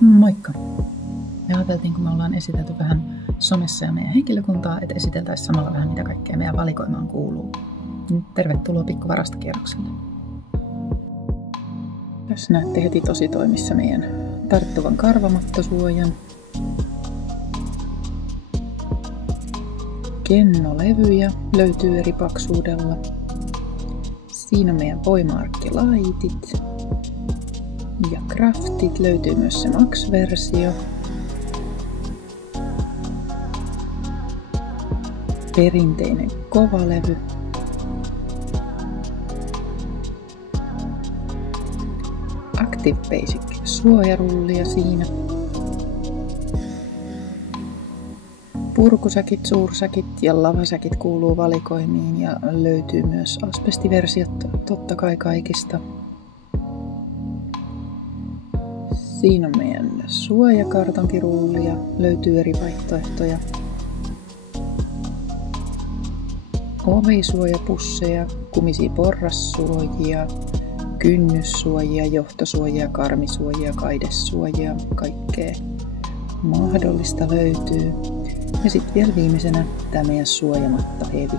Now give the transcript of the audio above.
Moikka! Me ajateltiin, kun me ollaan esitelty vähän somessa ja meidän henkilökuntaa, että esiteltäisiin samalla vähän mitä kaikkea meidän valikoimaan kuuluu. Tervetuloa pikkuvarastokierrokselle. Tässä näette heti tositoimissa meidän tarttuvan karvamattosuojan. Kennolevyjä löytyy eri paksuudella. Siinä on meidän Poimarkki-laitit. Ja Craftit löytyy myös se Max-versio. Perinteinen kovalevy. Active Basic suojarullia siinä. Purkusäkit, suursäkit ja lavasäkit kuuluu valikoimiin ja löytyy myös asbestiversiot totta kai kaikista. Siinä on meidän suojakartonkirulli ja löytyy eri vaihtoehtoja. Ovisuojapusseja, kumisia porrassuojia, kynnyssuojia, johtosuojia, karmisuojia, kaidesuojia, kaikkea mahdollista löytyy. Ja sitten vielä viimeisenä tämä meidän suojamatta hevi.